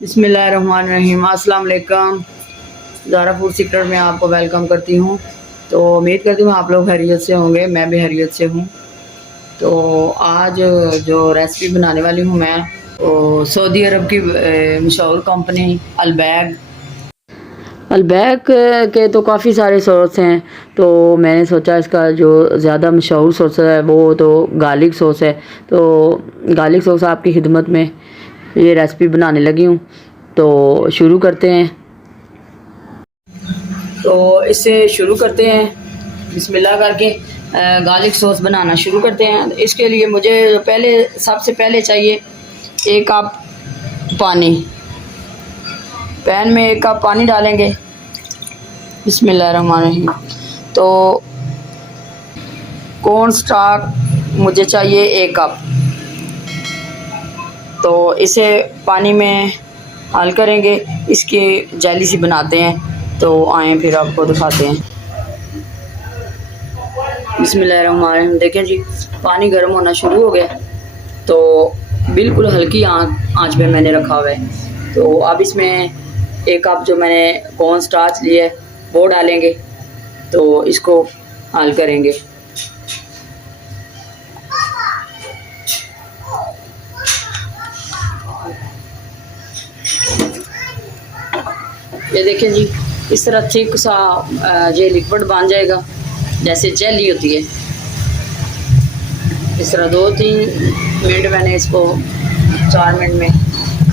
बिस्मिल्लाहिर्रहमानिर्रहीम। अस्सलाम वालेकुम। ज़ारा फूड सीक्रेट में आपको वेलकम करती हूँ। तो उम्मीद करती हूँ आप लोग खैरियत से होंगे, मैं भी खैरियत से हूँ। तो आज जो रेसिपी बनाने वाली हूँ मैं, तो सऊदी अरब की मशहूर कंपनी अलबैग के तो काफ़ी सारे सॉस हैं। तो मैंने सोचा इसका जो ज़्यादा मशहूर सॉस है वो तो गार्लिक सॉस है। तो गार्लिक सॉस आपकी खिदमत में ये रेसिपी बनाने लगी हूँ। तो शुरू करते हैं। तो इससे शुरू करते हैं बिस्मिल्लाह करके गार्लिक सॉस बनाना शुरू करते हैं। इसके लिए मुझे सबसे पहले चाहिए 1 कप पानी। पैन में 1 कप पानी डालेंगे। बिस्मिल्लाहिर्रहमानिर्रहीम। तो कॉर्न स्टार्च मुझे चाहिए 1 कप। तो इसे पानी में हल करेंगे, इसकी जेली सी बनाते हैं। तो आए फिर आपको दिखाते हैं। बिस्मिल्लाहिर्रहमानिर्रहीम। देखें जी, पानी गर्म होना शुरू हो गया। तो बिल्कुल हल्की आंच पे मैंने रखा हुआ है। तो अब इसमें 1 कप जो मैंने कॉर्न स्टार्च लिया है वो डालेंगे। तो इसको हल करेंगे। ये देखें जी, इस तरह थिक सा ये लिक्विड बन जाएगा, जैसे जेली होती है। इस तरह 2-3 मिनट मैंने इसको 4 मिनट में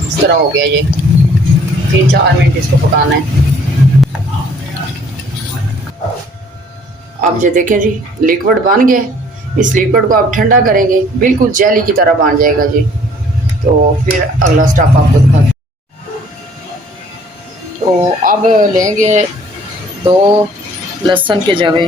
इस तरह हो गया। ये 3-4 मिनट इसको पकाना है। अब ये देखें जी, लिक्विड बन गया। इस लिक्विड को आप ठंडा करेंगे, बिल्कुल जेली की तरह बन जाएगा जी। तो फिर अगला स्टेप आपको दिखाते हैं। तो अब लेंगे 2 लहसुन के जवे।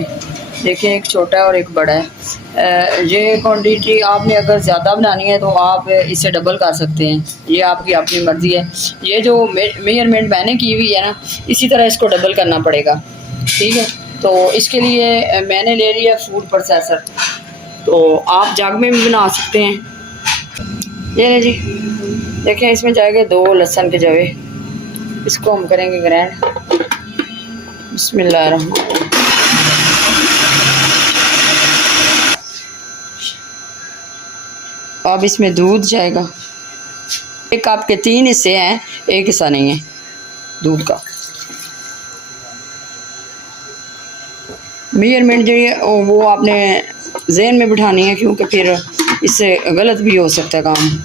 देखिए, एक छोटा है और एक बड़ा है। ये क्वांटिटी आपने अगर ज़्यादा बनानी है तो आप इसे डबल कर सकते हैं, ये आपकी अपनी मर्ज़ी है। ये जो मेजरमेंट मैंने की हुई है ना, इसी तरह इसको डबल करना पड़ेगा, ठीक है। तो इसके लिए मैंने ले लिया फूड प्रोसेसर। तो आप जग में भी बना सकते हैं। ये ले जी, देखें इसमें जाएंगे 2 लहसुन के जवे। इसको हम करेंगे ग्राइंड। बिस्मिल्लाहिर्रहमानिर्रहीम। अब इसमें दूध जाएगा। 1 कप के 3 हिस्से हैं, एक हिस्सा नहीं है दूध का। मेजरमेंट जो है वो आपने जहन में बिठानी है, क्योंकि फिर इससे गलत भी हो सकता है काम।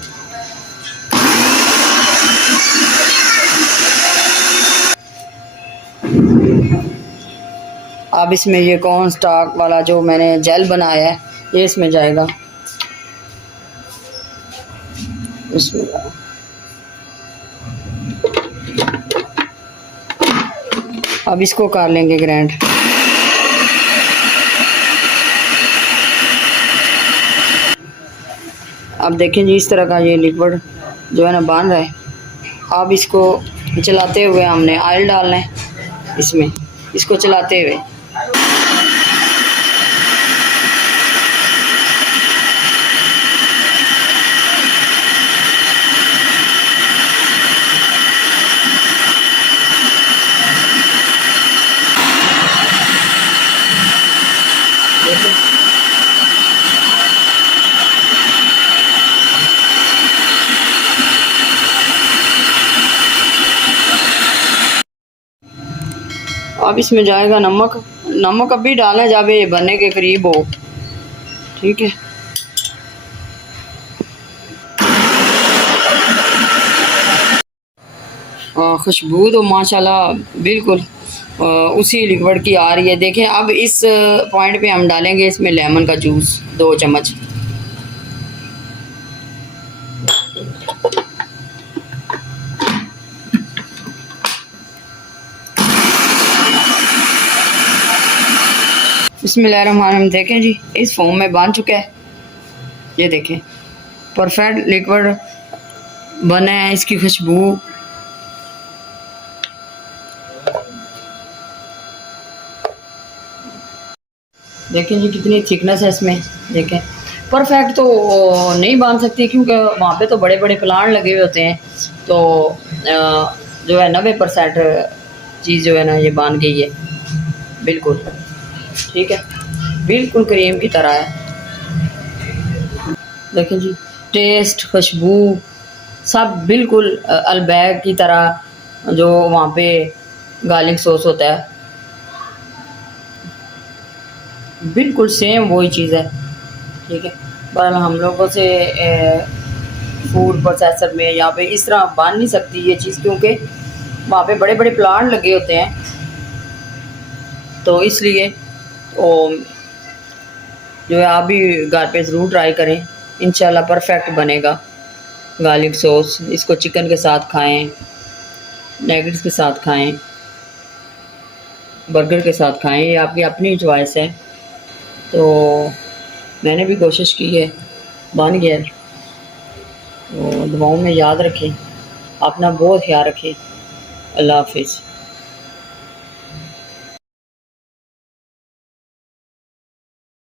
अब इसमें ये कॉर्न स्टार्च वाला जो मैंने जेल बनाया है ये इसमें जाएगा। इसमें अब इसको कर लेंगे ग्राइंड। अब देखें जी, इस तरह का ये लिक्विड जो है ना बन रहा है। अब इसको चलाते हुए हमने ऑयल डालना है इसमें, इसको चलाते हुए। अब इसमें जाएगा नमक। नमक अभी डालना जब ये बनने के करीब हो, ठीक है। खुशबू तो माशाल्लाह बिल्कुल उसी लिक्विड की आ रही है। देखें, अब इस पॉइंट पे हम डालेंगे इसमें लेमन का जूस 2 चम्मच। बिस्मिल्लाहिर्रहमानिर्रहीम। देखें जी, इस फॉर्म में बन चुका है। ये देखें, परफेक्ट लिक्विड बना है। इसकी खुशबू देखें जी, कितनी थिकनेस है इसमें। देखें, परफेक्ट तो नहीं बन सकती, क्योंकि वहाँ पे तो बड़े बड़े प्लांट लगे हुए होते हैं। तो जो है 90% चीज़ जो है ना ये बन गई है बिल्कुल। ठीक है, बिल्कुल क्रीम की तरह है। देखें जी, टेस्ट, खुशबू सब बिल्कुल अलबैग की तरह जो वहाँ पे गार्लिक सॉस होता है बिल्कुल सेम वही चीज़ है। ठीक है, पर हम लोगों से फूड प्रोसेसर में यहाँ पे इस तरह बन नहीं सकती ये चीज़, क्योंकि वहाँ पे बड़े बड़े प्लांट लगे होते हैं। तो इसलिए वो जो है आप भी घर पे ज़रूर ट्राई करें, इंशाल्लाह परफेक्ट बनेगा गार्लिक सॉस। इसको चिकन के साथ खाएं, नगेट्स के साथ खाएं, बर्गर के साथ खाएं, ये आपकी अपनी चॉइस है। तो मैंने भी कोशिश की है, बन गया। तो दुआओं में याद रखें, अपना बहुत ख्याल रखें। अल्लाह हाफिज़।